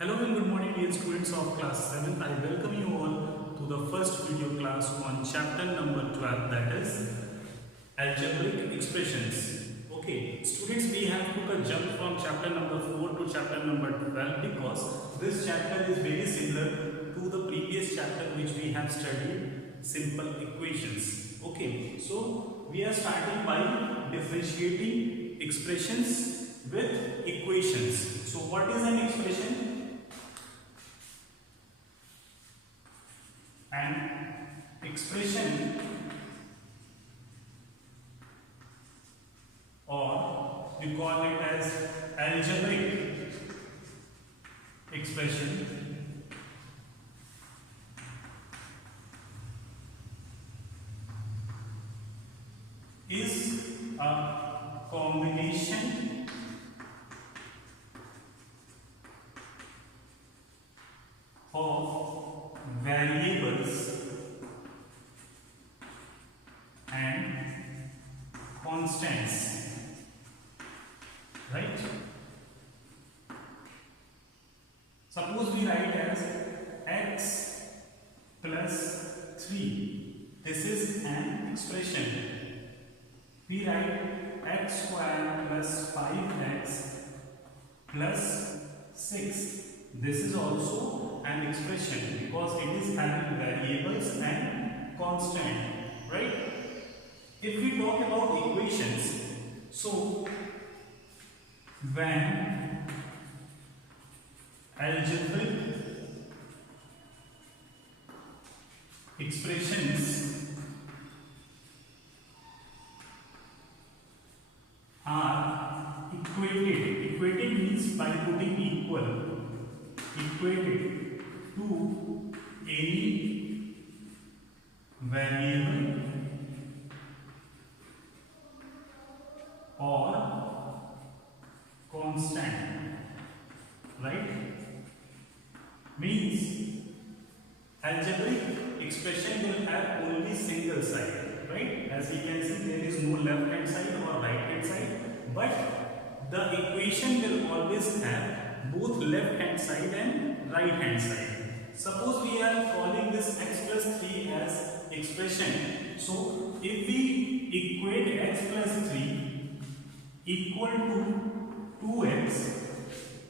Hello and good morning dear students of class 7th. I welcome you all to the first video class on chapter number 12, that is algebraic expressions. Okay, students, we have took a jump from chapter number 4 to chapter number 12 because this chapter is very similar to the previous chapter which we have studied, simple equations. Okay, so we are starting by differentiating expressions with equations. So what is an expression? An expression or we call it as algebraic expression is a combination of variables and constants, right? Suppose we write as x plus 3. This is an expression. We write x square plus 5x plus 6. This is also an expression because it is having variables and constant, right? If we talk about equations, so when algebraic expressions are equated means by putting equated to any variable or constant, right? Means algebraic expression will have only single side, right? As we can see, there is no left hand side or right hand side, but the equation will always have both left hand side and right hand side. Suppose we are calling this x plus 3 as expression. So if we equate x plus 3 equal to 2x,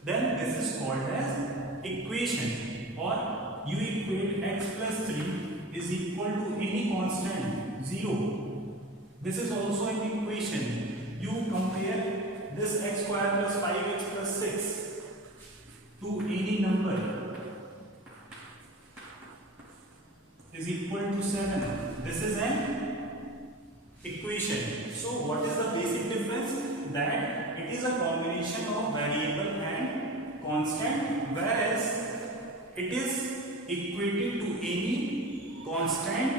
then this is called as equation. Or you equate x plus 3 is equal to any constant 0. This is also an equation. You compare this x square plus 5x plus 6 to any number is equal to 7. This is an equation. So what is the basic difference? That it is a combination of variable and constant, whereas it is equated to any constant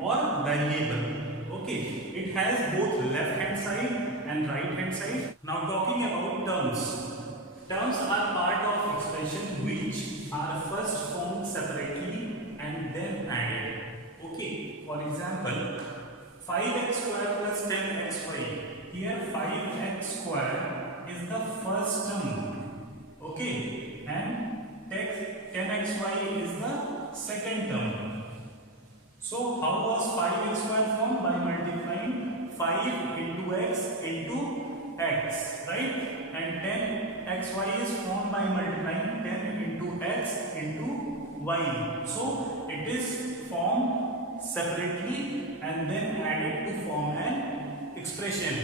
or variable. Okay, it has both left hand side and right hand side. Now talking about terms. Terms are part of expression which are first formed separately and then added. Okay, for example, 5x square plus 10xy. Here 5x square is the first term. Okay, and 10xy is the second term. So how was 5x square formed? By multiplying 5 into x into x, right? And 10xy is formed by multiplying 10 into x into y. So it is formed separately and then added to form an expression.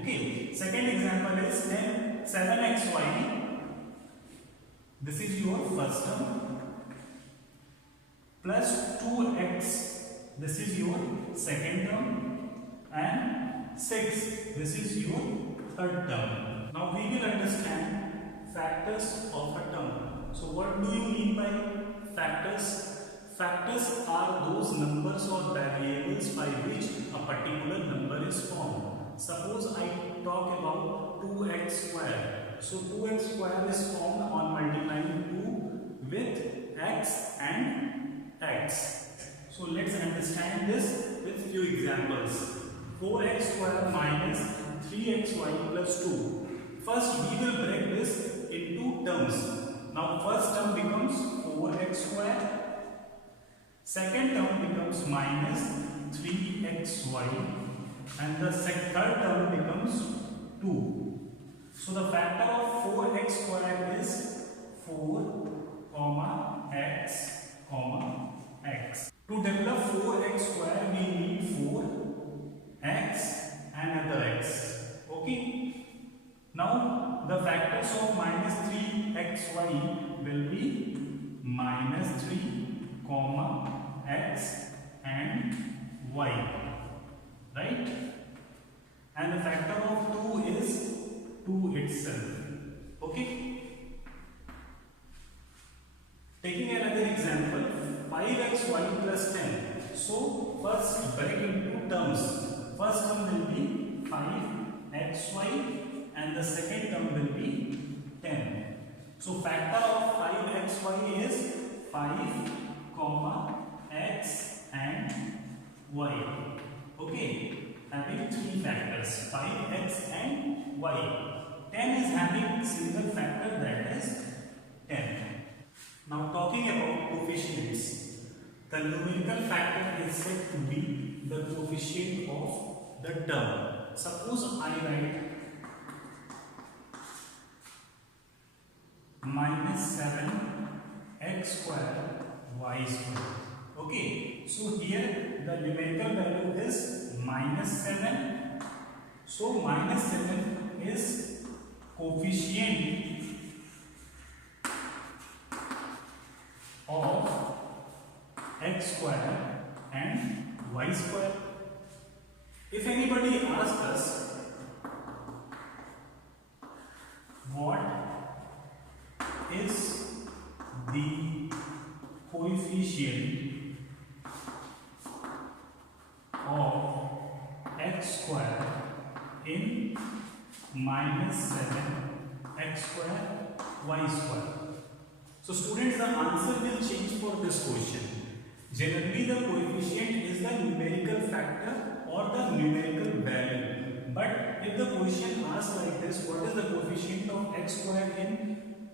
Okay. Second example is 7xy. This is your first term plus 2x. This is your second term and 6. This is your third term. Now we will understand factors of a term. So what do you mean by factors? Factors are those numbers or variables by which a particular number is formed. Suppose I talk about 2x square. So 2x square is formed on multiplying 2 with x and x. So let's understand this with few examples. 4x square minus 3xy plus 2. First we will break this into terms. Now first second term becomes minus 3xy, and the third term becomes 2. So the factor of 4x square is 4 comma x comma x. To develop 4x square we need 4x and another x. Okay. Now the factors of minus 3xy will be minus 3 comma x and y, right? And the factor of 2 is 2 itself. Okay. Taking another example, 5xy plus 10. So first break into terms. First term will be 5xy and the second term will be 10. So factor of 5xy is 5 comma x and y. Okay, having three factors, 5x and y. 10 is having single factor, that is 10. Now talking about coefficients, the numerical factor is said to be the coefficient of the term. Suppose I write minus 7x square y square. Okay, so here the numerical value is minus 7. So minus 7 is coefficient of x square and y square. If anybody asks us what is the coefficient of x square in minus 7x square y square. So students, the answer will change for this question. Generally the coefficient is the numerical factor or the numerical value. But if the question asks like this, what is the coefficient of x square in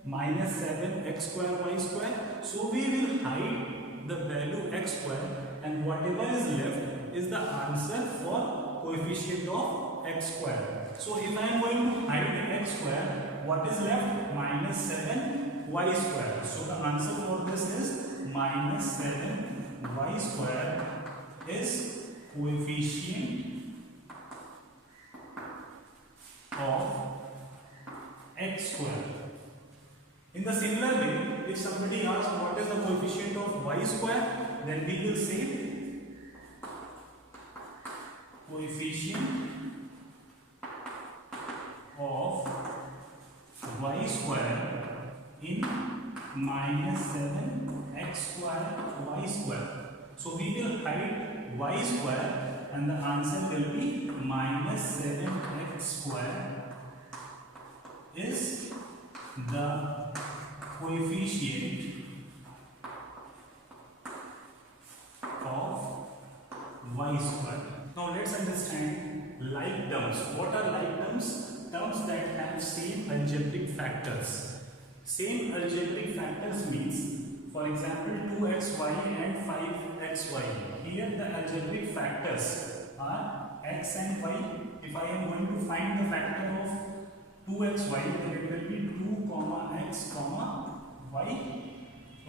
minus 7x square y square? So we will hide the value x square and whatever is left is the answer for coefficient of x square. So if I am going to hide x square, what is left? Minus 7y square. So the answer for this is minus 7y square is coefficient of x square. In the similar way, if somebody asks what is the coefficient of y square, then we will say coefficient of y square in minus 7x square y square. So we will hide y square and the answer will be minus 7x square is the coefficient of y square. Now let's understand like terms. What are like terms? Terms that have same algebraic factors. Same algebraic factors means, for example, 2xy and 5xy. Here the algebraic factors are x and y. If I am going to find the factor of 2xy, then it will be 2 comma x comma y.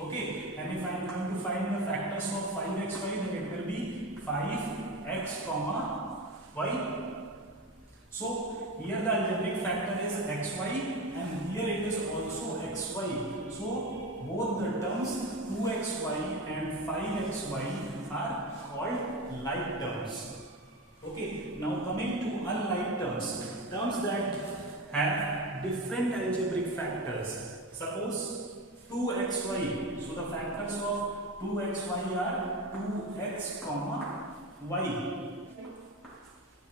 Okay, and if I am going to find the factors of 5xy, then it will be 5x comma y. So here the algebraic factor is xy and here it is also xy. So both the terms 2xy and 5xy are called like terms. Okay, now coming to unlike terms, terms that have different algebraic factors. Suppose 2xy, so the factors of 2xy are 2x comma y.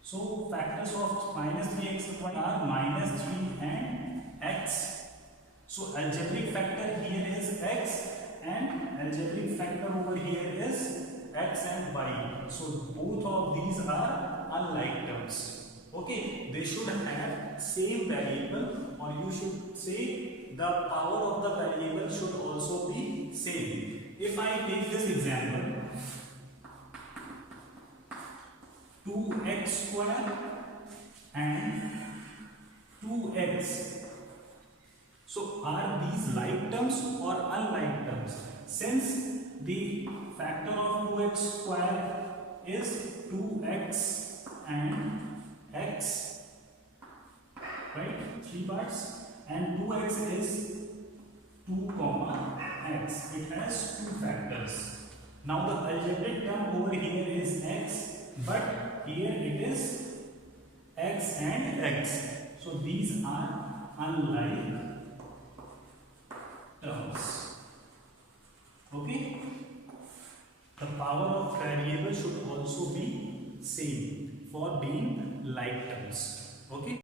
So factors of minus 3x are minus 3 and x. So algebraic factor here is x and algebraic factor over here is x and y. So both of these are unlike terms. Okay, they should have same variable, or you should say the power of the variable should also be same. If I take this example, 2x square and 2x. So are these like terms or unlike terms? Since the factor of 2x square is 2x and x, right? 3 parts, and 2x is 2 comma x. It has 2 factors. Now the algebraic term over here is x, but here it is x and x. So these are unlike terms. Okay? The power of variable should also be same for being like terms. Okay?